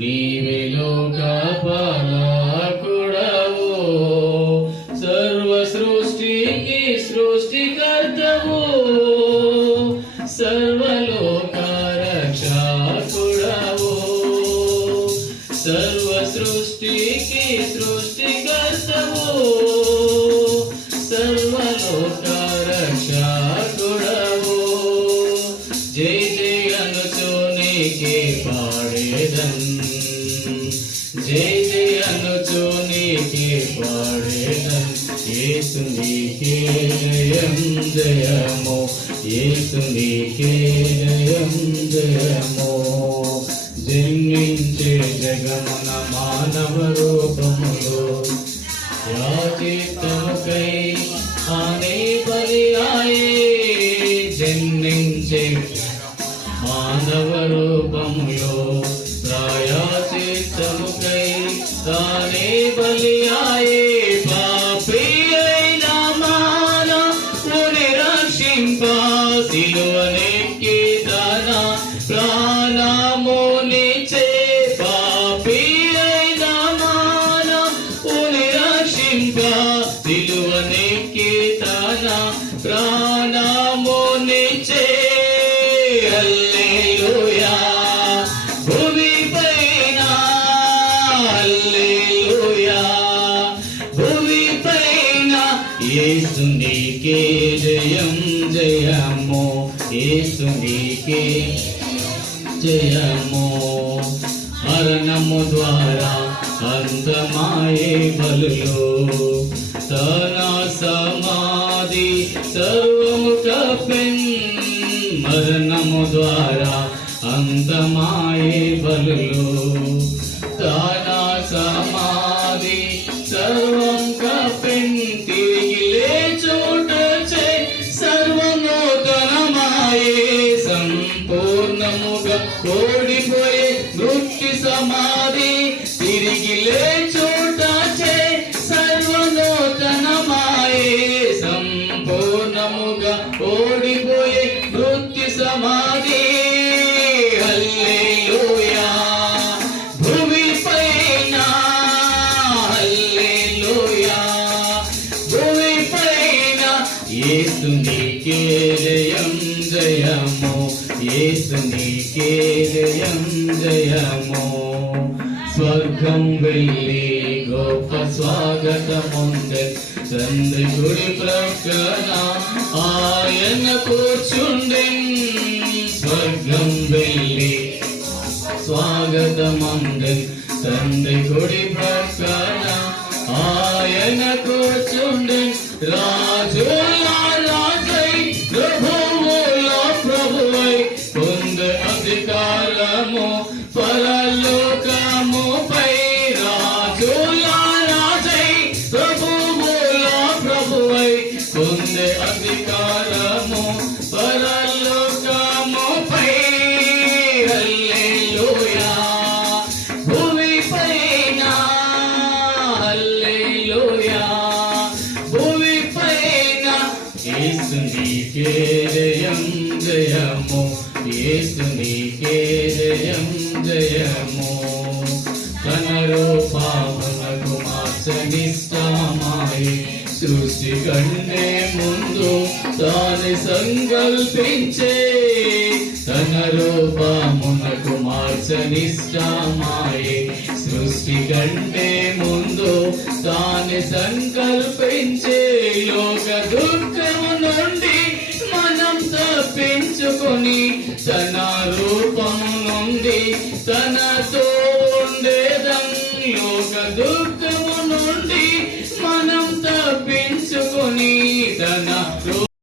నీవే లోక పాలకుడవు, సర్వ సృష్టికి సృష్టికర్తవు, సర్వలోక రక్షకుడవు, సర్వ సృష్టికి సృష్టికర్తవు, సర్వలోక రక్షకుడవు. జై జై అనుచు నీకే పాడేదన్, జై జై అనుచు నీకే పాడేదన్. యేసు నీకే జయం జయము, యేసు నీకే జయం జయము. జన్మించే జగమున మానవ రూపములో యాచిత్తముకై ఆనే బలియాయే. జన్మించే మానవ రూపములో ప్రాయశ్చిత్తముకై తానే బలియాయే. పాపి అయిన మానవుని రక్షింప సిలువనెక్కి తన ప్రాణమునిచ్చే. పాపి అయిన మానవుని రక్షింప సిలువనెక్కి తన ప్రాణమునిచ్చే. హల్లెలూయా భూమిపైన, హల్లెలూయా భూమిపైన. యేసు నీకే జయం జయము, యేసు నీకే జయము. మరణము ద్వారా అంతమాయే బలులు, తన సమాధి సర్వము కప్పెన్. మరణము ద్వారా అంతమాయే బలులు, తన సమాధి సర్వం కప్పెన్. తిరిగి లేచుటచే సర్వనూతనమాయే. సంపూర్ణముగా ఓడిపోయే మృత్యు సమాధి. తిరిగి లేచుటచే సర్వనూతనమాయే. సంపూర్ణముగా ఓడిపోయే మృత్యు సమాధి. హల్లెలూయా భూమిపైన, హల్లెలూయా భూమిపైన. యేసు నీకే జయం జయము, యేసు నీకే జయం జయము. స్వర్గం వెళ్ళి గొప్ప స్వాగతముందే. తండ్రి గుడి ప్రక్కన ఆయన కూర్చుండెన్. స్వర్గం వెళ్ళి స్వాగతముందెన్. తండ్రి గుడి ప్రక్కన ఆయన కూర్చుండెన్. రాజుల రాజై ప్రభువుల ప్రభువై పొందే అధికారము పరలోకముపై. రాజుల రాజై ప్రభువుల ప్రభువై పొందే అధికారము పరలోకముపై. హల్లెలూయా భూమిపైన, హల్లెలూయా భూమిపైన. యేసు నీకే జయం జయము, యేసు నీకే జయం జయము. తన రూపమునకు మార్చనిష్టమాయి సృష్టి కంటే ముందు తాను సంకల్పించే. తన రూపమునకు మార్చనిష్టమాయి సృష్టి కంటే ముందు తాను సంకల్పించే. లోక దుఃఖము నుండి మనం తప్పించుకొని తన రూపము నుండి తనతో